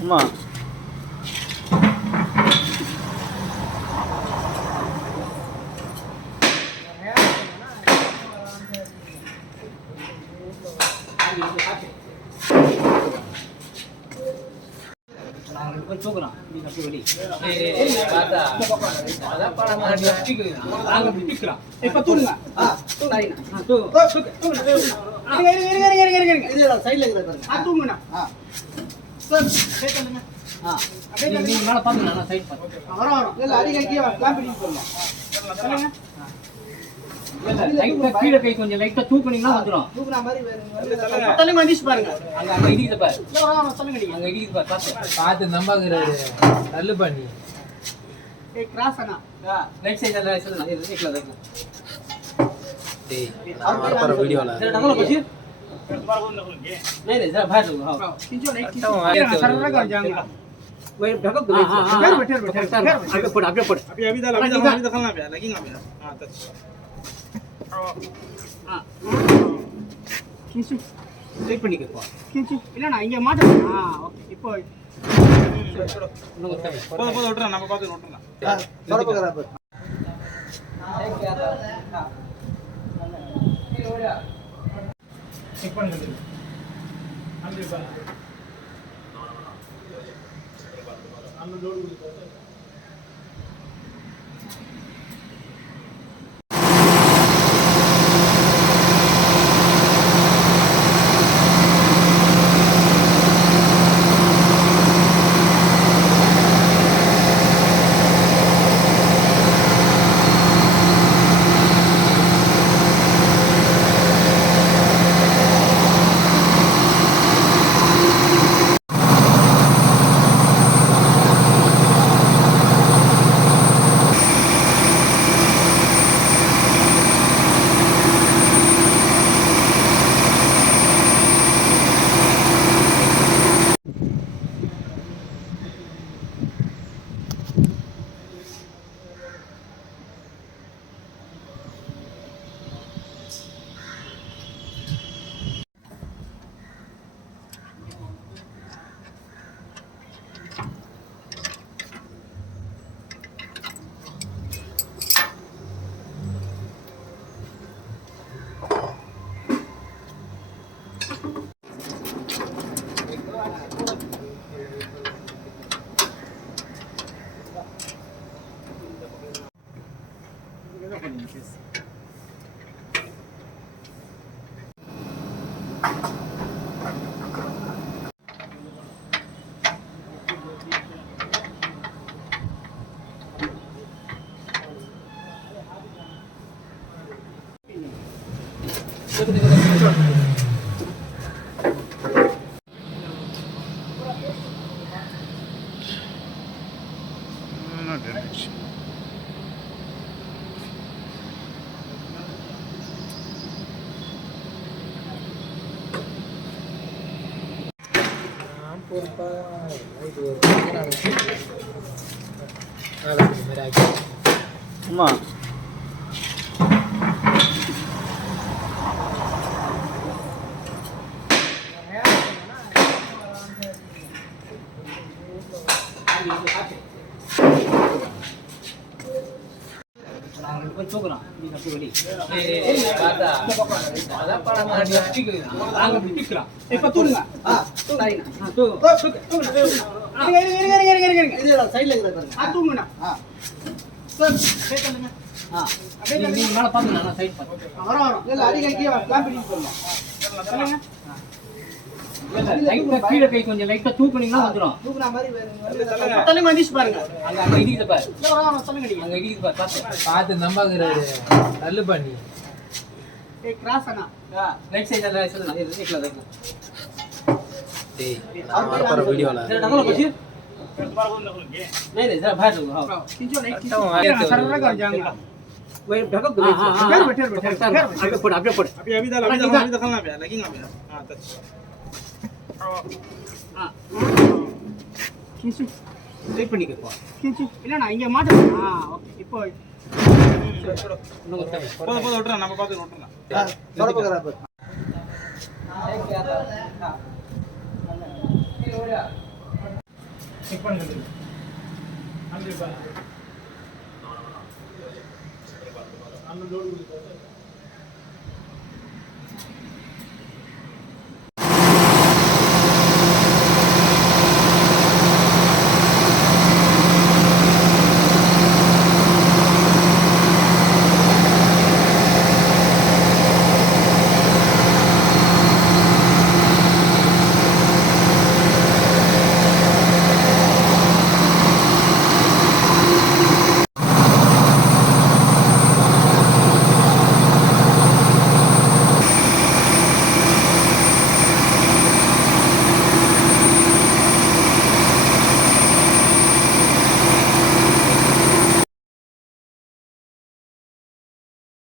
அம்மா தூக்குறான் இப்ப தூக்குங்க தூங்குண்ணா நீங்க மேல பாத்துங்க சைட் வரோம் கீழே கை கொஞ்சம் லைட்டா தூக்குனீங்கன்னா வந்துடும். தூக்குன மாதிரி மதிச்சு பாருங்க. அங்க இடிக்குது பாரு. அங்க இடிக்குது பாரு. பார்த்து நம்பாக்குறாரு. தள்ளு பண்ணி. ஏய் கிராஸ் அண்ணா. ரைட் சைடு ரைட் சைடு ரைட்ல. டேய் வர வீடியோல. டகல பசி. नहीं रे जरा बाहर लो हां खींचो नहीं खींचो सररा कर जाएंगे वही ढक दो बैठ आगे पड़ अभी दखलना पे लगेगा मेरा हां टच हां खींचो ரைட் பண்ணிக்கோ खींचो இல்லனா இங்க மாட்ட ஓகே இப்போ போடு ஓட்றா நம்ம பாத்து ஓட்றலாம் பரபரா பரபரா एक क्या था हां ये हो गया चेक பண்ணுங்க அந்த லோட் கொடுத்து அம்மா தூக்குறான் இப்ப தூக்குங்க தூங்குண்ணா நீங்க மேல பாத்துங்க சைட் வரோம் கீழே கை கொஞ்சம் லைட்டா தூக்குனீங்கன்னா வந்துடும். தூக்குன மாதிரி மதிச்சு பாருங்க. அங்க இடிக்குது பாரு. அங்க இடிக்குது பாரு. பார்த்து நம்பாக்குறாரு. தள்ளு பண்ணி. ஏய் கிராஸ் அண்ணா. ரைட் சைடு ரைட்ல. டேய் வர வீடியோல. டகல பசி. नहीं नहीं जरा बाहर लो हां खींचो नहीं खींचो सररा कर जाऊंगा वही ढको बैठ आगे पड़ अभी डाल अभी दखलना पे लगेगा पे हां टच हां खींचो வெயிட் பண்ணிக்கோ கிஞ்சி இல்லனா இங்க மாட்டேன் ஓகே இப்போ போடு விட்டுறேன் நம்ம பாத்து விட்டுறலாம் சரப்பு கராப்பு செக் பண்ணுங்க அந்த லோடு